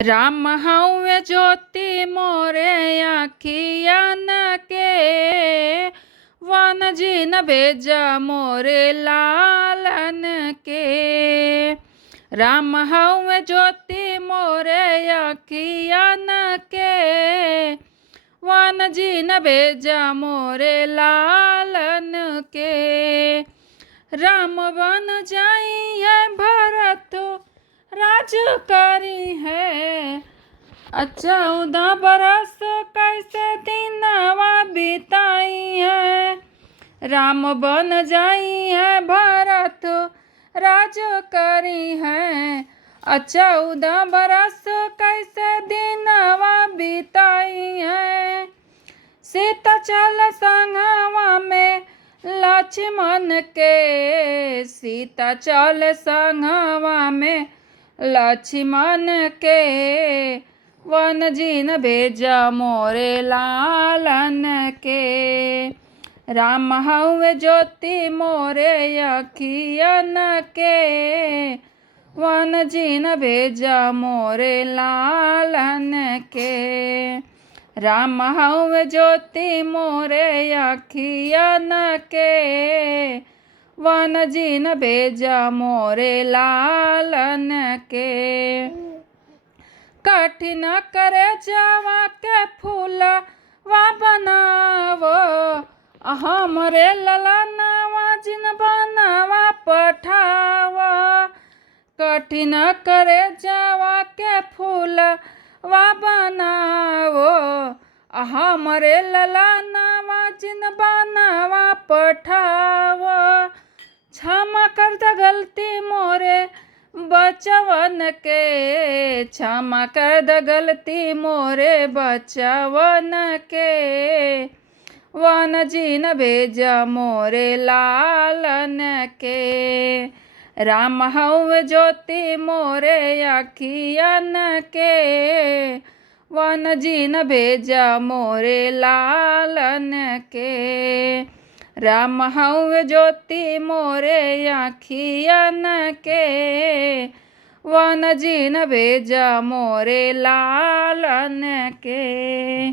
राम हउवे ज्योति मोरे आखियन के, वन जी न भेजा मोरे लालन के। राम हउवे ज्योति मोरे आखियन के, वन जी न भेजा मोरे लालन के। राम बन जाई है भरत राज करी है, 14 बरस कैसे दिनवा बिताई है। राम बन जाई है भरत राज करी है, 14 बरस कैसे दिनवा बिताई है। सीता चल संगवा में लक्ष्मण के, सीता चल संगवा में लक्ष्मण के, वन जी न भेजा मोरे लालन के। राम हउवे ज्योति मोरे अखियन के, वन जी न भेजा मोरे लालन के। राम हउवे ज्योति मोरे अखियन के, वन जी न भेजा मोरे लालन के। कठिन करे जावा के फूलवा बनावो, हमरे ललनवा जिन बनवा पठावा। कठिन करे जावा के फूलवा बनावो, हमरे ललनवा जिन बनवा पठावा। क्षमा कर द गलती मोरे बचवन के, क्षमा कर द गलती मोरे बचवन के, वन जी न भेजा मोरे लालन के। राम हउवे ज्योति मोरे अखियन के, वन जी न भेजा मोरे लालन के। राम हउवे ज्योति मोरे आखियन के, वन जी न भेजा मोरे लालन के।